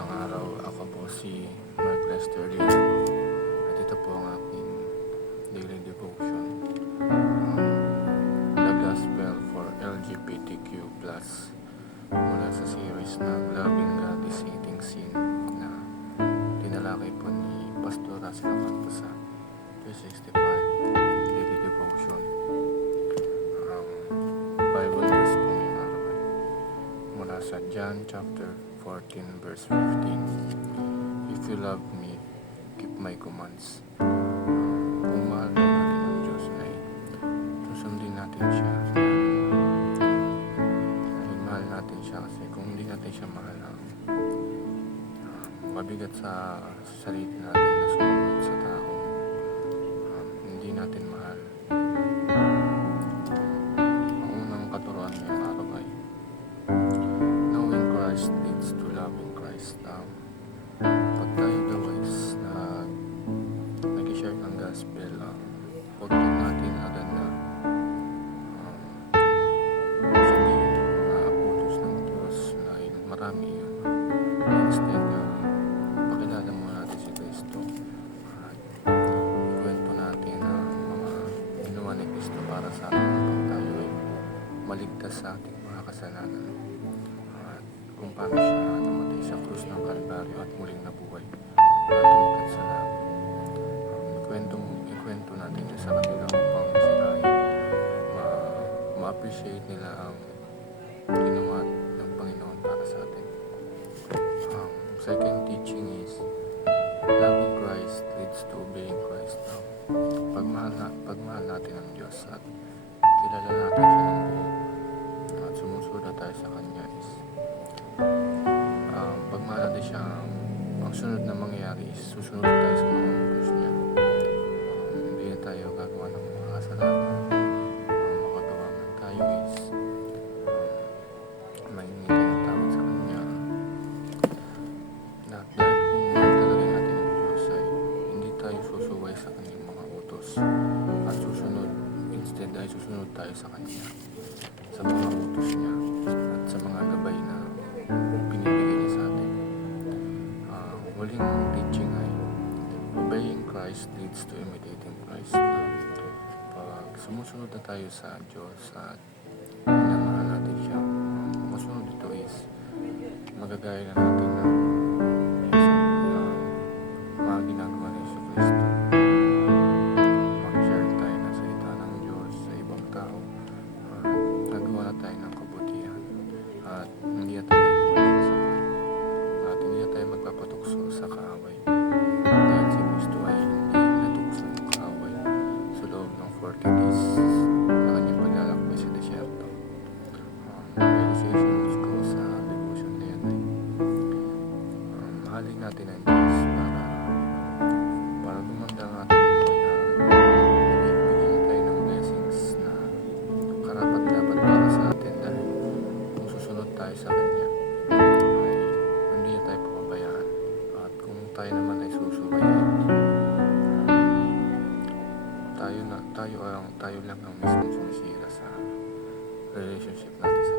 Mapagpalang araw, ako po si Mark Lester Lino at ito po ang aking daily devotion. The Gospel for LGBTQ+, mula sa series ng Loving God is Hating Sin na tinalakay po ni Pastor Russell Camposa, 365 daily devotion. Bible verse po ngayong araw ay mula sa John chapter 14 verse 15. If you love me, keep my commands. Kung mahal daw natin ang Diyos ay susundin natin siya. Dahil mahal natin siya, kasi kung hindi natin siya mahal, mabigat sa sarili natin na sumunod sa tao hindi natin mahal. Ang unang katuruan ngayong araw ay knowing Christ leads to loving Christ. Pag tayo daw is nag-share ng gospel, huwag din natin agad na sabihin yung mga utos ng Diyos dahil marami yun. Instead, pakilala mo natin si Kristo at ikwento natin ang mga ginawa ni Kristo para sa atin upang tayo ay maligtas sa ating mga kasalanan. Kung paano siya namatay sa krus ng Kalbaryo at muling nabuhay at tumakyat sa langit. Ikwento natin yun sa kanila upang sila ay ma-appreciate nila ang ginawa ng Panginoon para sa atin. Second teaching is loving Christ leads to obeying Christ. Pagmahal natin ang Diyos at kilala natin siya ng buo at sumusunod tayo sa Kanya is pagmahal natin siya, ang sunod na mangyayari is susunod tayo sa mga utos niya. Hindi na tayo gagawa ng mga kasalanan. Makagawa man tayo is mahingi tayo ng tawad sa Kanya. Dahil kung mahal talaga natin ang Diyos ay hindi tayo susuway sa Kanyang mga utos at instead ay susunod tayo sa Kanya, sa mga utos niya at sa mga gabay na pinibigay niya sa atin. Huling teaching ay obeying Christ leads to imitating Christ. Pag sumusunod na tayo sa Diyos at minamahal natin siya, masunod ito is magagaya na natin ng mga ginagawa ni Jesus Cristo. Mag-share tayo ng salita ng Diyos sa ibang tao at nagawa na tayo ng kabutihan at hindi na tayo nagawa ng kasama at hindi na tayo magpapatukso sa kaaway dahil si Cristo ay hindi natukso ng kaaway sa loob ng 40 days na kanyang paglalakbay sa desyerto. Realizations ko sa devotion na yan ay mahalin natin ang Diyos para gumanda ang ating buhay at bigyan tayo ng blessings na karapat-dapat para sa atin dahil kung susunod tayo sa Kanya ay hindi na tayo papabayaan at kung tayo naman ay susuway tayo lang ang mismong sumisira sa relationship natin sa